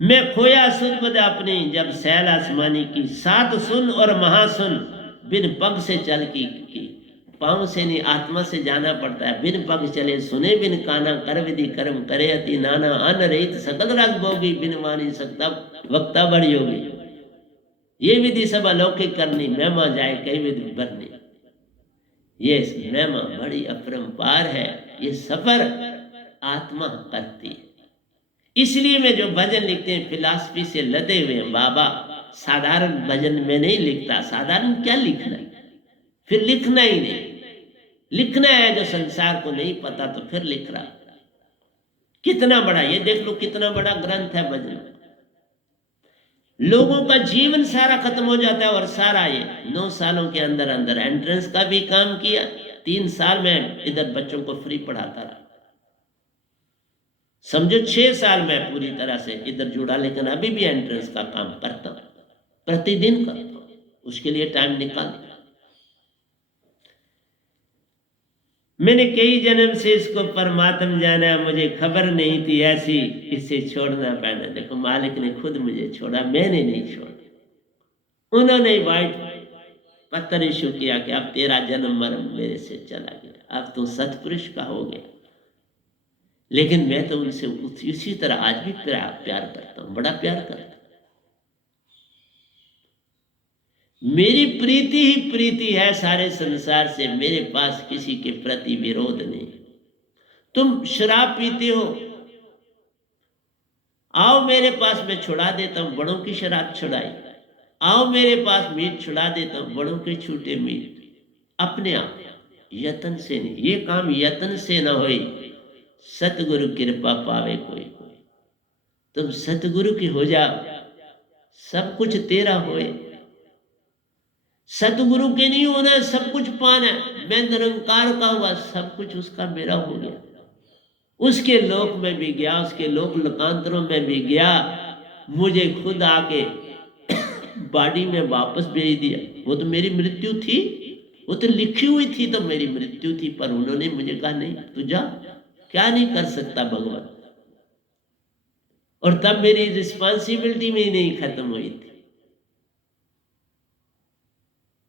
मैं खोया सुध बुध अपनी जब सैल आसमानी की, सात सुन और महासुन बिन पग से चल की। पांव से नहीं, आत्मा से जाना पड़ता है। बिन पग चले सुने बिन काना, कर विधि कर्म करे अति नाना। अन रहित सकल रग भोगी, बिन वाणी सकता वक्ता बड़ी होगी। ये विधि सब अलौकिक करनी, महिमा जाए कई विधि भरनी। ये महिमा बड़ी अपरंपार है, ये सफर आत्मा करती है। इसलिए मैं जो भजन लिखते हैं फिलॉसफी से लदे हुए हैं बाबा। साधारण भजन में नहीं लिखता, साधारण क्या लिखना है, फिर लिखना ही नहीं। लिखना है जो संसार को नहीं पता तो फिर लिख रहा। कितना बड़ा, ये देख लो कितना बड़ा ग्रंथ है भजन। लोगों का जीवन सारा खत्म हो जाता है, और सारा ये 9 सालों के अंदर अंदर एंट्रेंस का भी काम किया। 3 साल में इधर बच्चों को फ्री पढ़ाता रहा। समझो 6 साल में पूरी तरह से इधर जुड़ा, लेकिन अभी भी एंट्रेंस का काम करता हूं, प्रतिदिन करता हूं, उसके लिए टाइम निकालता। मैंने कई जन्म से इसको परमात्मा जाना, मुझे खबर नहीं थी ऐसी इसे छोड़ना पड़ा। देखो, मालिक ने खुद मुझे छोड़ा, मैंने नहीं छोड़ा। उन्होंने वाइट पत्थर इशू किया कि अब तेरा जन्म मरण मेरे से चला गया, अब तो सतपुरुष का हो गया। लेकिन मैं तो उनसे उसी तरह आज भी प्यार करता हूं, बड़ा प्यार करता हूं। मेरी प्रीति ही प्रीति है सारे संसार से, मेरे पास किसी के प्रति विरोध नहीं। तुम शराब पीते हो, आओ मेरे पास, मैं छुड़ा देता हूं, बड़ों की शराब छुड़ाई। आओ मेरे पास, मीट छुड़ा देता हूं, बड़ों के छूटे मीट। अपने आप, यत्न से नहीं, ये काम यत्न से ना होई, सतगुरु कृपा पावे कोई कोई। तुम सतगुरु की हो जाओ, सब कुछ तेरा होए। सतगुरु के नहीं होना है, सब कुछ पाना है। मैं निरंकार का हुआ, सब कुछ उसका मेरा हो गया। उसके लोक में भी गया, उसके लोक लोकांतरों में भी गया, मुझे खुद आके बॉडी में वापस भेज दिया। वो तो मेरी मृत्यु थी, वो तो लिखी हुई थी, तो मेरी मृत्यु थी, पर उन्होंने मुझे कहा नहीं तू जा, क्या नहीं कर सकता भगवान। और तब मेरी रिस्पॉन्सिबिलिटी में ही नहीं खत्म हुई थी।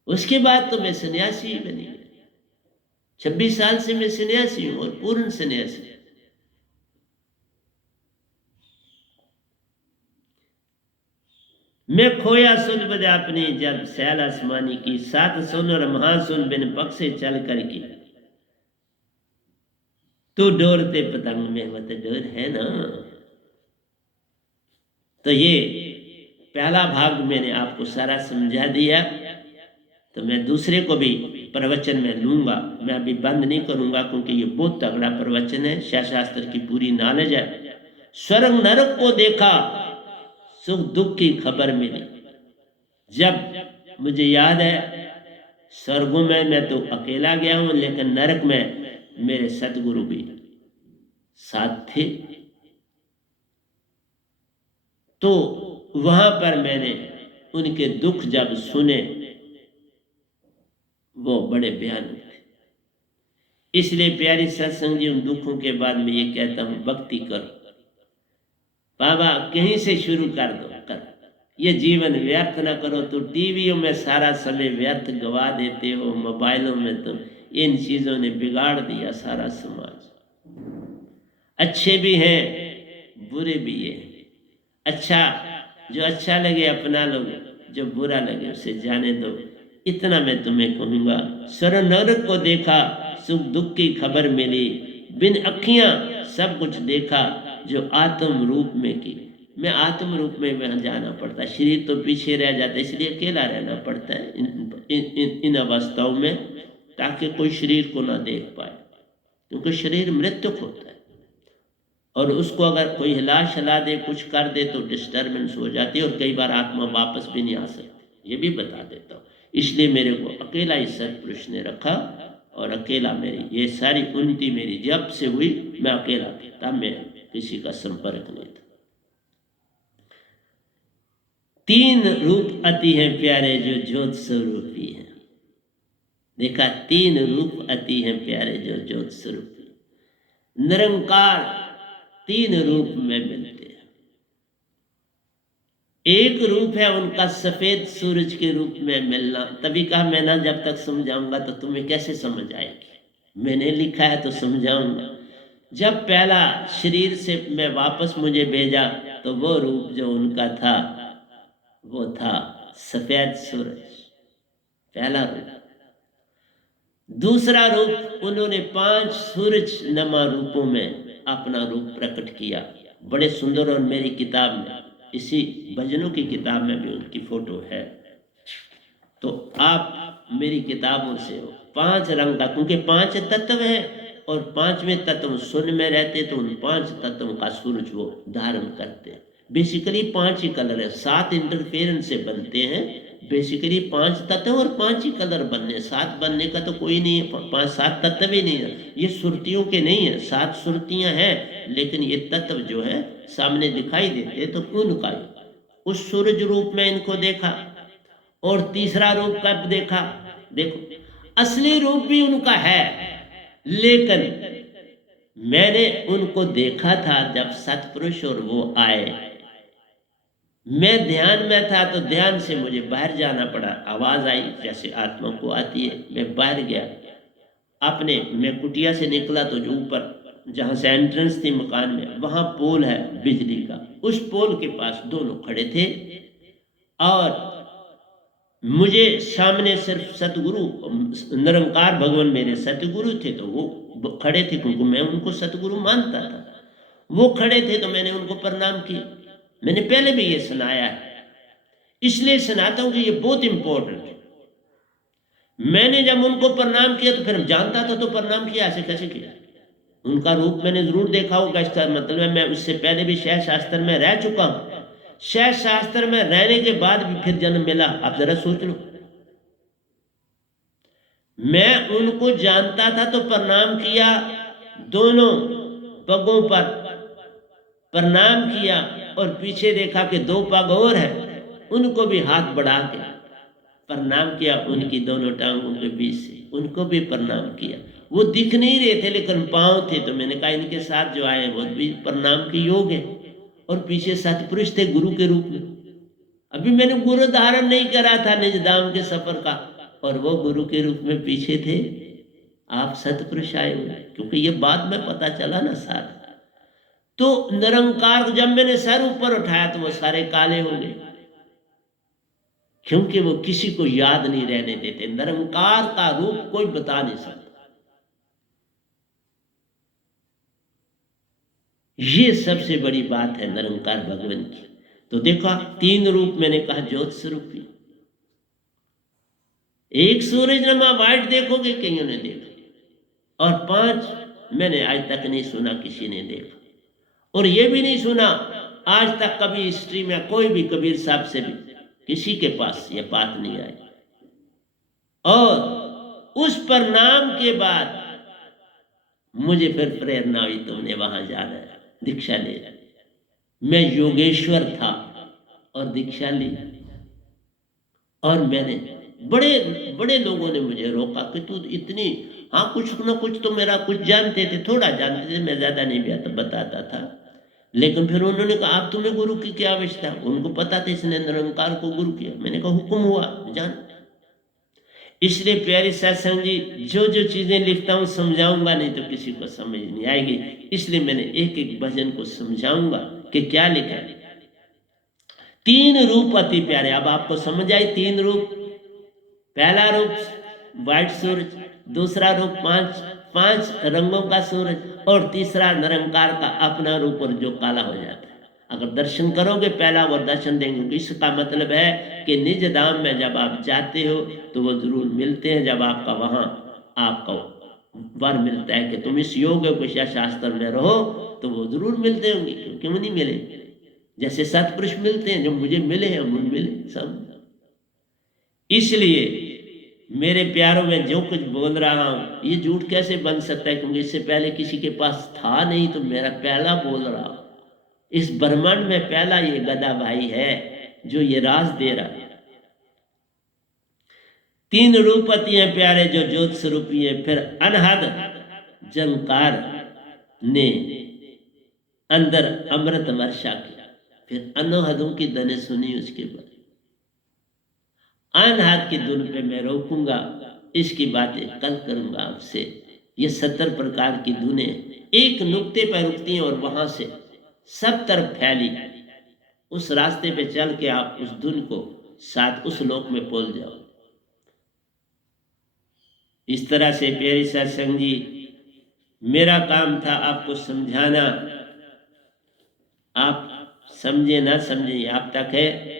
उसके बाद तो मैं सन्यासी ही बनी गई। 26 साल से मैं सन्यासी हूं, और पूर्ण सन्यासी। मैं खोया सुन बद अपनी, जब सैल आसमानी की, सात सुन और महासुन बिन पक्षे चल कर की। तू डोरते पतंग में मत डोर, है ना। तो ये पहला भाग मैंने आपको सारा समझा दिया। तो मैं दूसरे को भी प्रवचन में लूंगा, मैं अभी बंद नहीं करूंगा, क्योंकि ये बहुत तगड़ा प्रवचन है, शास्त्र की पूरी नॉलेज है। स्वर्ग नरक को देखा, सुख दुख की खबर मिली। जब मुझे याद है, स्वर्गों में मैं तो अकेला गया हूं, लेकिन नरक में मेरे सतगुरु भी साथ थे। तो वहां पर मैंने उनके दुख जब सुने, वो बड़े भयानक थे। इसलिए प्यारी सत्संग जी, उन दुखों के बाद में ये कहता हूं, भक्ति करो बाबा, कहीं से शुरू कर दो, कर। ये जीवन व्यर्थ ना करो। तो टीवियों में सारा समय व्यर्थ गवा देते हो, मोबाइलों में, तो इन चीजों ने बिगाड़ दिया सारा समाज। अच्छे भी हैं, बुरे भी हैं। अच्छा, जो अच्छा लगे अपना लो, जो बुरा लगे उसे जाने दो। इतना मैं तुम्हें कहूंगा। स्वर्ग नरक को देखा, सुख दुख की खबर मिली, बिन अखियां सब कुछ देखा, जो आत्म रूप में की। मैं आत्म रूप में वहां जाना पड़ता, शरीर तो पीछे रह जाता है, इसलिए अकेला रहना पड़ता है इन अवस्थाओं में, ताकि कोई शरीर को ना देख पाए, क्योंकि शरीर मृत्युक होता है। और उसको अगर कोई हिला शला दे, कुछ कर दे, तो डिस्टर्बेंस हो जाती है, और कई बार आत्मा वापस भी नहीं आ सकती। ये भी बता देता हूँ। इसलिए मेरे को अकेला ही सतपुरुष ने रखा, और अकेला मेरी ये सारी उन्नति मेरी जब से हुई, मैं अकेला था, मैं किसी का संपर्क नहीं था। 3 रूप अति हैं प्यारे, जो ज्योत स्वरूपी हैं। देखा, 3 रूप अति हैं प्यारे, जो ज्योत स्वरूपी। निरंकार 3 रूप में मिलते हैं। एक रूप है उनका सफेद सूरज के रूप में मिलना। तभी कहा मैं ना जब तक समझाऊंगा तो तुम्हें कैसे समझ आएगी। मैंने लिखा है तो समझाऊंगा। जब पहला शरीर से मैं वापस मुझे भेजा, तो वो रूप जो उनका था, वो था सफेद सूरज, पहला रूप। दूसरा रूप, उन्होंने 5 सूरज नमा रूपों में अपना रूप प्रकट किया, बड़े सुंदर। और मेरी किताब में, इसी भजनों की किताब में भी उनकी फोटो है। तो आप मेरी किताबों से हो 5 रंग का, क्योंकि 5 तत्व हैं, और 5वें तत्व शून्य में रहते, तो उन 5 तत्वों का सूरज वो धारण करते हैं। बेसिकली 5 ही कलर है, 7 इंटरफेरेंस से बनते हैं। बेसिकली 5 तत्व और 5 ही कलर बनने, 7 बनने का तो कोई नहीं है, 5-7 तत्व ही नहीं है। ये सुरतियों के नहीं है, 7 सुरतियां हैं, लेकिन ये तत्व जो है सामने दिखाई देते, तो उनका उस सूरज रूप में इनको देखा। और तीसरा रूप कब देखा? देखो, असली रूप भी उनका है, लेकिन मैंने उनको देखा था जब सतपुरुष और वो आए। मैं ध्यान में था तो ध्यान से मुझे बाहर जाना पड़ा। आवाज़ आई जैसे आत्मा को आती है, मैं बाहर गया। मैं कुटिया से निकला तो जो ऊपर जहाँ से एंट्रेंस थी मकान में, वहाँ पोल है बिजली का। उस पोल के पास दोनों खड़े थे और मुझे सामने सिर्फ सतगुरु निरंकार भगवान मेरे सतगुरु थे, तो वो खड़े थे क्योंकि मैं उनको सतगुरु मानता था। वो खड़े थे तो मैंने उनको प्रणाम किया। मैंने पहले भी ये सुनाया है, इसलिए सुनाता हूँ कि ये बहुत इंपॉर्टेंट है। मैंने जब उनको प्रणाम किया तो फिर जानता था तो प्रणाम किया, ऐसे कैसे किया? उनका रूप मैंने जरूर देखा होगा, इसका मतलब है मैं उससे पहले भी शह शास्त्र में रह चुका हूं। शह शास्त्र में रहने के बाद भी फिर जन्म मिला, आप जरा सोच लो। मैं उनको जानता था तो प्रणाम किया, दोनों पगों पर प्रणाम किया और पीछे देखा कि दो पग और है, उनको भी हाथ बढ़ा के प्रणाम किया। उनकी दोनों टांगों के बीच से उनको भी प्रणाम किया। वो दिख नहीं रहे थे लेकिन पांव थे, तो मैंने कहा इनके साथ जो आए वो भी प्रणाम के योग है। और पीछे सतपुरुष थे गुरु के रूप में। अभी मैंने गुरु धारण नहीं करा था निज धाम के सफर का, और वो गुरु के रूप में पीछे थे। आप सतपुरुष आए हुए, क्योंकि ये बाद में पता चला ना सारा। तो निरंकार को जब मैंने सर ऊपर उठाया तो वो सारे काले हो गए, क्योंकि वो किसी को याद नहीं रहने देते। निरंकार का रूप कोई बता नहीं सकता। ये सबसे बड़ी बात है निरंकार भगवान की। तो देखा, तीन रूप मैंने कहा, ज्योत स्वरूपी। एक सूरज नमा वाइट देखोगे कईयों ने देखा, और 5 मैंने आज तक नहीं सुना किसी ने देखा। और ये भी नहीं सुना आज तक कभी हिस्ट्री में कोई भी कबीर साहब से भी किसी के पास ये बात नहीं आई। और उस परिणाम के बाद मुझे फिर प्रेरणा हुई, तुमने वहां जाना है, दीक्षा ले। मैं योगेश्वर था और दीक्षा ली। और मैंने बड़े बड़े लोगों ने मुझे रोका कि तू इतनी, हाँ कुछ ना कुछ तो मेरा कुछ जानते थे, थोड़ा जानते थे, मैं ज्यादा नहीं भी बताता था। लेकिन फिर उन्होंने कहा आप तुम्हें गुरु की क्या आवश्यकता? उनको पता था इसने निरंकार को गुरु किया। मैंने कहा हुक्म हुआ जान। इसलिए प्यारे सत्संग जी, जो जो चीजें लिखता हूँ समझाऊंगा, नहीं तो किसी को समझ नहीं आएगी। इसलिए मैंने एक एक भजन को समझाऊंगा कि क्या लिखा है। 3 रूप अति प्यारे। अब आपको समझ आई 3 रूप। पहला रूप व्हाइट सूरज, दूसरा रूप 5 रंगों का सूरज, और तीसरा निरंकार का अपना रूप और जो काला हो जाता है। अगर दर्शन करोगे पहला वो दर्शन देंगे। इसका मतलब है कि निज धाम में जब आप जाते हो तो वो जरूर मिलते हैं। जब आपका वहां आपका वर मिलता है कि तुम इस योग कुशा शास्त्र में रहो, तो वो जरूर मिलते होंगे। क्यों नहीं मिले? जैसे सतपुरुष मिलते हैं, जो मुझे मिले हैं मुझे मिले सब। इसलिए मेरे प्यारों में जो कुछ बोल रहा हूं ये झूठ कैसे बन सकता है? क्योंकि इससे पहले किसी के पास था नहीं, तो मेरा पहला बोल रहा हूं। इस ब्रह्मांड में पहला ये गदा भाई है जो ये राज दे रहा है। 3 रूपति हैं प्यारे जो ज्योत स्वरूपी है। फिर अनहद जंकार ने अंदर अमृत वर्षा किया। फिर अनहदों की दने सुनी उसके बाद। अनहद की धुन पे मैं रोकूंगा, इसकी बातें कल करूंगा आपसे। ये 70 प्रकार की धुनें एक नुक्ते पर रुकती हैं और वहां से सब तरफ फैली। उस रास्ते पे चल के आप उस धुन को साथ उस लोक में पहुंच जाओ। इस तरह से प्यारे सत्संग जी, मेरा काम था आपको समझाना। आप समझे ना समझे आप तक है।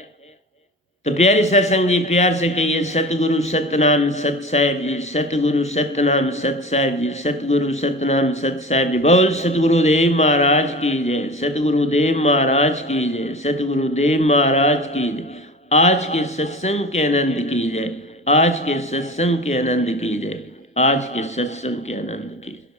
तो प्यारे सत्संग जी, प्यार से कहिए सतगुरु सतनाम सत साहिब जी, सतगुरु सतनाम सत साहिब जी, सतगुरु सतनाम सत साहिब जी। बोल सतगुरुदेव महाराज की जय, सतगुरुदेव महाराज की जय, सतगुरुदेव महाराज की जय। आज के सत्संग के आनंद की जय, आज के सत्संग के आनंद की जय, आज के सत्संग के आनंद की जय।